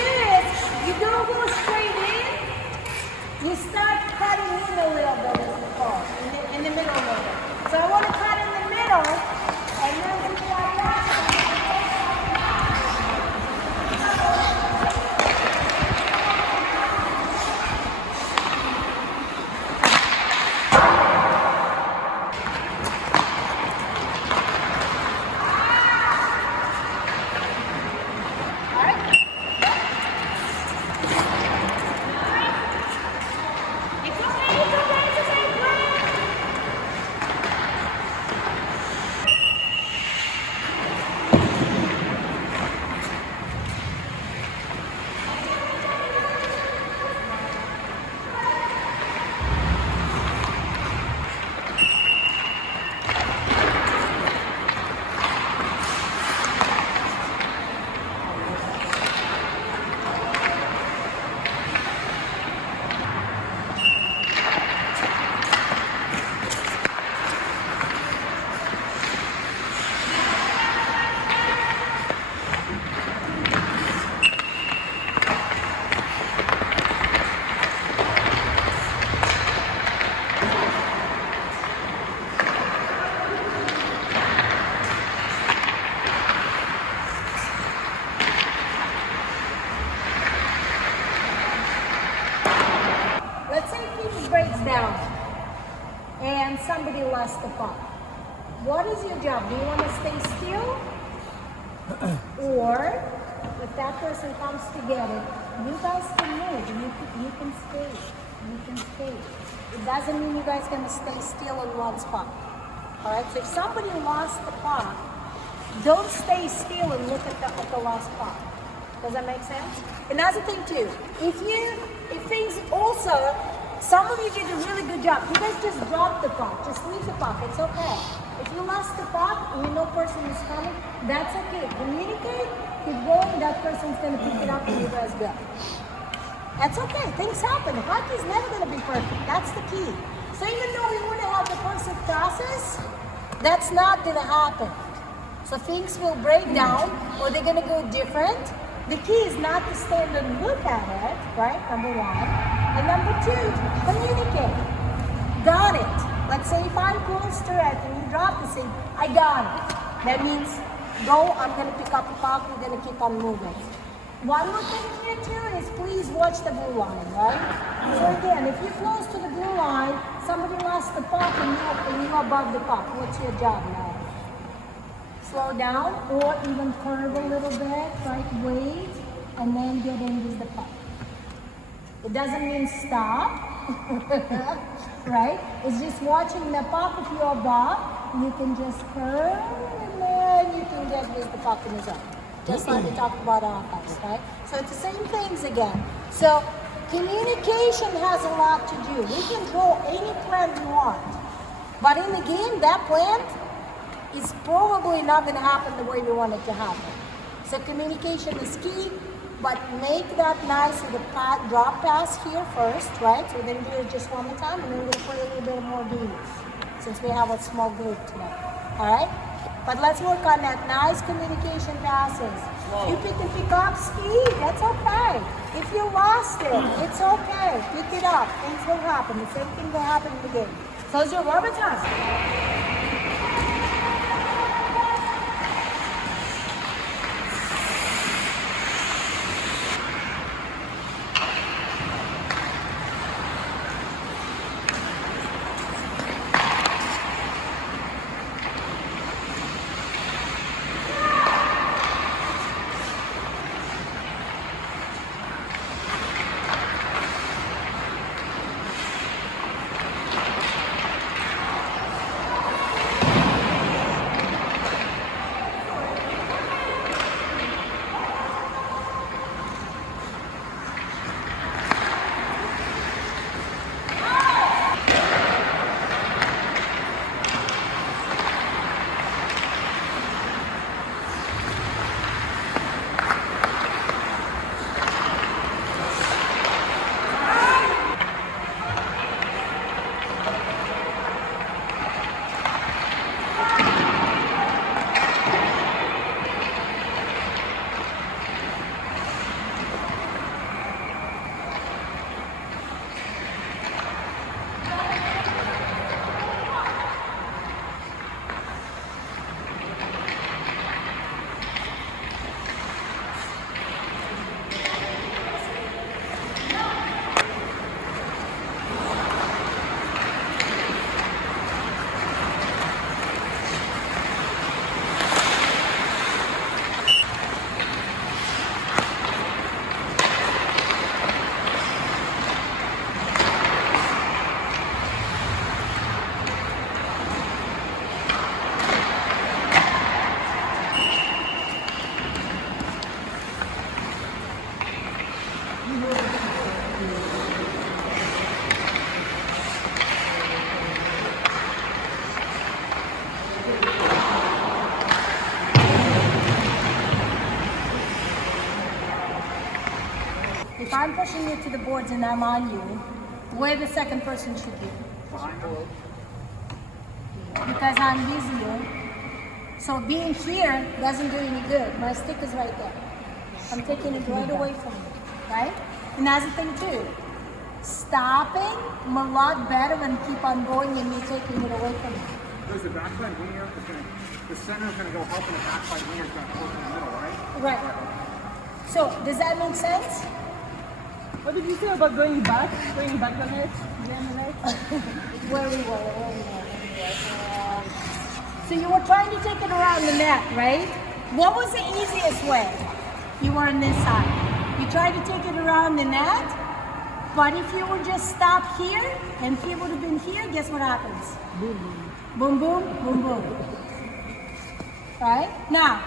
this, you don't go straight in. You start cutting in a little bit as we call it, in the middle a little bit. So I want to cut in the middle, and then we cut that. Let's say things breaks down and somebody lost the puck. What is your job? Do you want to stay still? Or if that person comes to get it, you guys can move. You can stay. You can stay. It doesn't mean you guys can stay still in one spot. All right. So if somebody lost the puck, don't stay still and look at the lost puck. Does that make sense? Another thing too, if things also, some of you did a really good job. You guys just drop the puck, just leave the puck, it's okay. If you lost the puck and you know person is coming, that's okay. Communicate, keep going, that person's gonna pick it up and you guys go. That's okay, things happen. Hockey's never gonna be perfect, that's the key. So even though we wanna have the perfect process, that's not gonna happen. So things will break down or they're gonna go different. The key is not to stand and look at it, right? Number one. And number two, communicate. Got it. Let's say if I'm close to it and you drop the thing, I got it. That means go, I'm going to pick up the puck, we're going to keep on moving. One more thing here too is please watch the blue line, right? So again, if you're close to the blue line, somebody lost the puck and you're above the puck. What's your job now? Slow down or even curve a little bit, right? Wait, and then get in with the puck. It doesn't mean stop, right? It's just watching the puck. If you're above, you can just curve and then you can get with the puck in the zone. Just like we talked about offense, right? So it's the same things again. So communication has a lot to do. We can draw any plan we want, but in the game, that plan is probably not going to happen the way we want it to happen. So communication is key, but make that nice with a drop pass here first, right? So then do it just one more time, and then we're going to play a little bit more games since we have a small group today. All right? But let's work on that nice communication passes. You pick up speed, that's okay. If you lost it, it's okay. Pick it up, things will happen. The same thing will happen in the game. So let's do it one more time. if I'm pushing you to the boards and I'm on you, where the second person should be? Because I'm busier. So being here doesn't do any good. My stick is right there. I'm taking it right away from you, right? And that's the thing too. Stopping I'm a lot better than keep on going and me taking it away from you. There's the backside winger, the center is going to go help and the backside winger is going to work in the middle, right? Right. So, does that make sense? What did you say about going back the net? Where we were. So you were trying to take it around the net, right? What was the easiest way? You were on this side. You tried to take it around the net, but if you would just stop here and he would have been here, guess what happens? Boom. Boom, boom, boom, boom. Right? Now,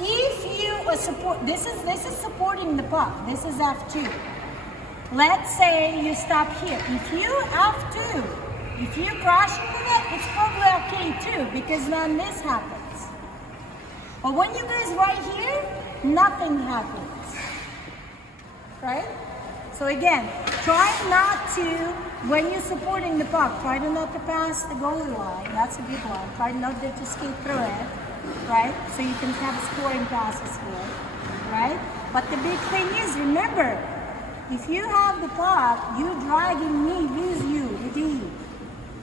if you support, this is supporting the puck. This is F2. Let's say you stop here. If you F2, if you're crashing the net, it's probably okay too, because then this happens. But when you guys right here, nothing happens. Right? So again, try not to, when you're supporting the puck, try to not to pass the goalie line. That's a good one. Try not to skate through it, right? So you can have scoring passes here, right? But the big thing is, remember, if you have the puck, you dragging me with you, with you.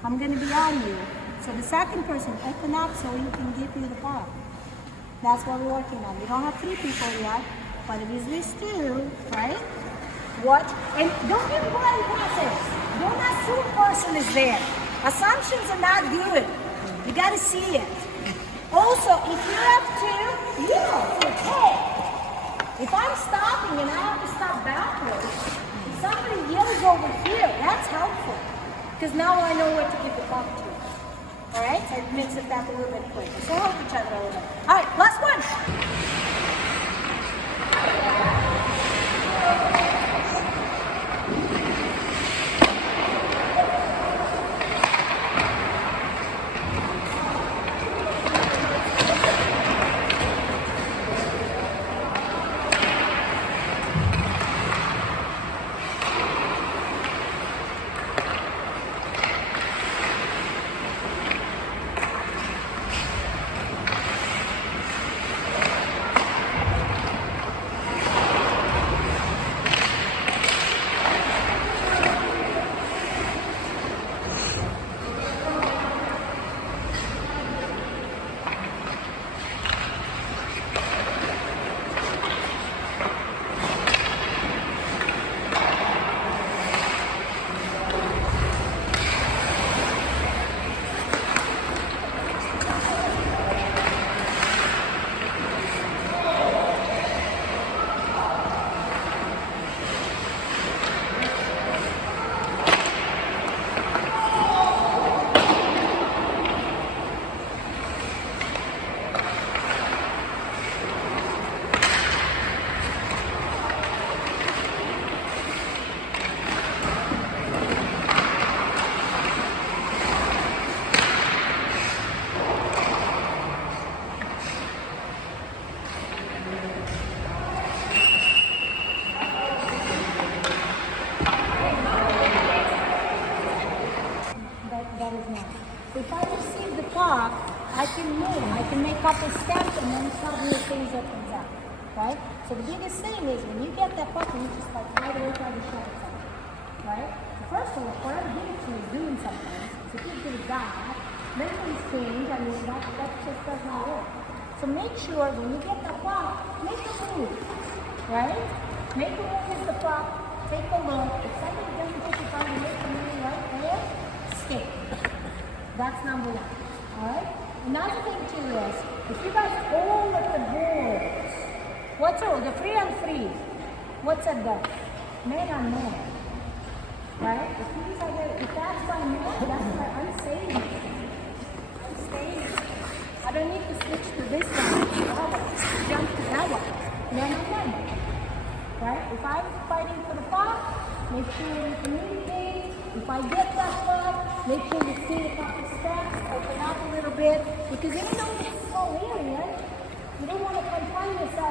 I'm gonna be on you. So the second person, open up so he can give you the puck. That's what we're working on. We don't have 3 people yet, but it is these 2, right? Watch, and don't give blind passes. Don't assume person is there. Assumptions are not good. You gotta see it. Also, if you have to, you know, hey, if I'm stopping and I have to stop backwards, if somebody yells over here, that's helpful. Because now I know where to give the puck to. Alright, so it makes it back a little bit quicker. So help each other a little bit. Alright, last one. That is not. If I receive the puck, I can move. I can make a couple steps and then suddenly things opens up. Right? So the biggest thing is when you get that puck and you just like right away try to shut it down. Right? So first of all, whatever give it to you is doing something. So keep doing that. Then things change. I mean that just does not work. So make sure when you get the puck, make a move. Right? Make a move with the puck. Take a look. If somebody doesn't take your time to make a move right there, skate. That's number 1. Alright? Another thing too is, if you guys all at the boards, what's all? The 3 on 3. What's that done? Man on man. Right? If that's my man, that's my I'm saving it. I'm staying it. I don't need to switch to this one. Jump to that one. Man on man. Right? If I'm fighting for the puck, make sure you communicate. If I get that puck, make sure you see a couple steps, open up a little bit. Because even though it's a small area, you don't want to confine yourself